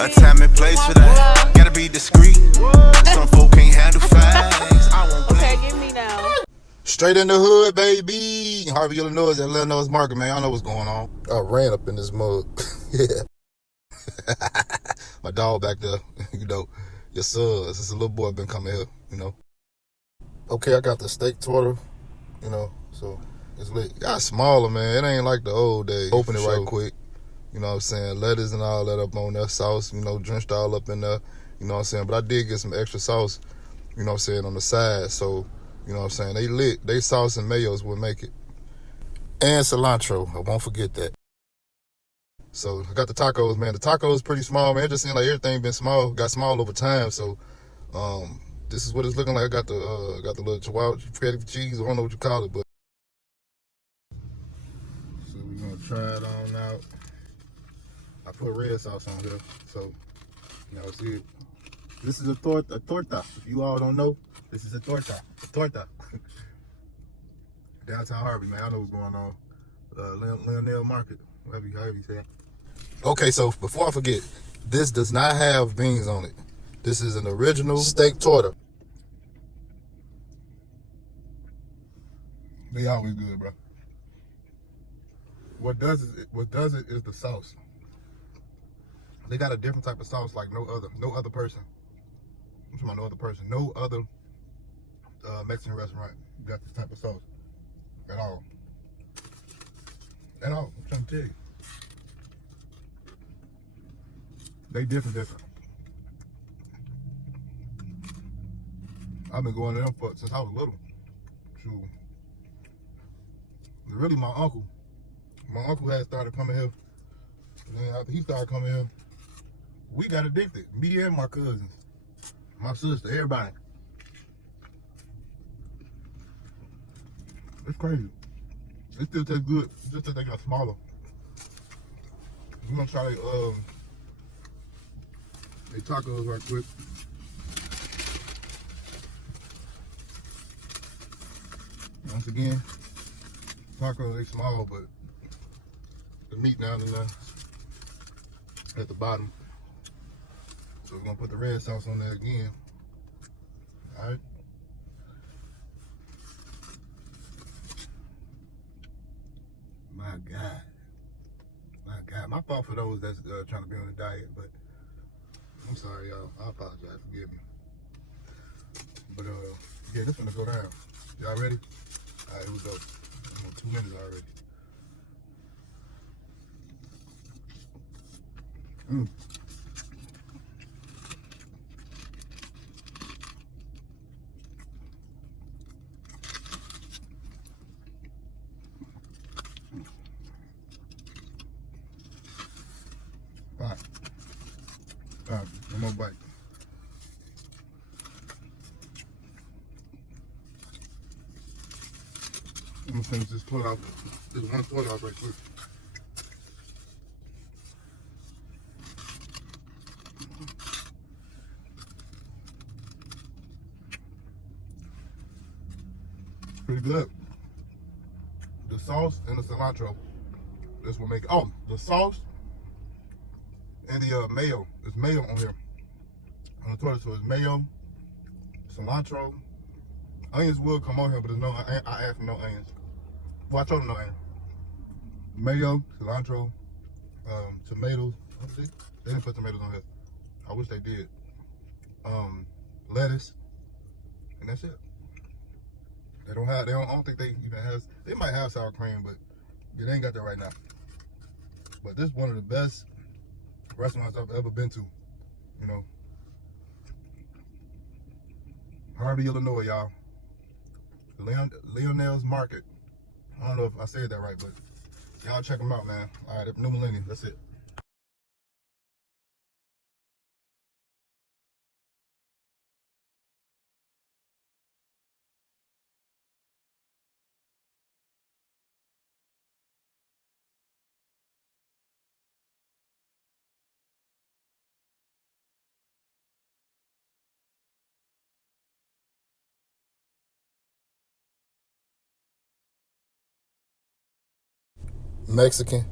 A time and place for that. Gotta be discreet. Some folk can't handle facts. I won't play. Okay, give me now. Straight in the hood, baby. Harvey, Illinois at Leonel's Market, man. I know what's going on. I ran up in this mug. Yeah. My dog back there, you know. Your son, this is a little boy been coming here, you know. Okay, I got the steak torta, you know, so it's lit. It got smaller, man. It ain't like the old days. Open it right quick. You know what I'm saying? Lettuce and all that up on there. Sauce, you know, drenched all up in there. You know what I'm saying? But I did get some extra sauce, you know what I'm saying, on the side. So, you know what I'm saying? They lit. They sauce and mayos will make it. And cilantro. I won't forget that. So I got the tacos, man. The tacos pretty small, man. It just seemed like everything been small. Got small over time. So this is what it's looking like. I got the little chihuahua spaghetti cheese. I don't know what you call it, but so we're gonna try it on out. I put red sauce on here, so y'all see it. This is a torta. If you all don't know, this is a torta. Downtown Harvey, man. I know what's going on. Leonel Market, however you say it. Okay, so before I forget, this does not have beans on it. This is an original steak torta. They always good, bro. What does it is the sauce. They got a different type of sauce like no other person. I'm talking about no other person. No other Mexican restaurant got this type of sauce at all. At all. I'm trying to tell you. They different. I've been going to them since I was little. Shoot. Really, my uncle had started coming here. And then after he started coming here, we got addicted. Me and my cousins, my sister, everybody. It's crazy. It still tastes good. It's just that they got smaller. We're gonna try they tacos right quick. Once again, tacos, they small, but the meat down in there at the bottom. So we're gonna put the red sauce on there again. All right. My God. My fault for those that's trying to be on a diet, but I'm sorry, y'all. I apologize. Forgive me. But yeah, this one's gonna go down. Y'all ready? All right, here we go. I'm on 2 minutes already. All right, one more bite. I'm gonna finish this torta off. This one torta off right quick. Pretty good. The sauce and the cilantro. This will make it. Oh, the sauce and the mayo. There's mayo on here. On the torta, so it's mayo, cilantro. Onions will come on here, but there's no. I asked for no onions. Well, I told them no onions. Mayo, cilantro, tomatoes. Let's see. They didn't put tomatoes on here. I wish they did. Lettuce, and that's it. They don't have. I don't think they even have. They might have sour cream, but they ain't got that right now. But this is one of the best restaurants I've ever been to. You know, Harvey, Illinois, y'all. Leonel's Market. I don't know if I said that right, but y'all check them out, man. All right, New Millennium. That's it. Mexican.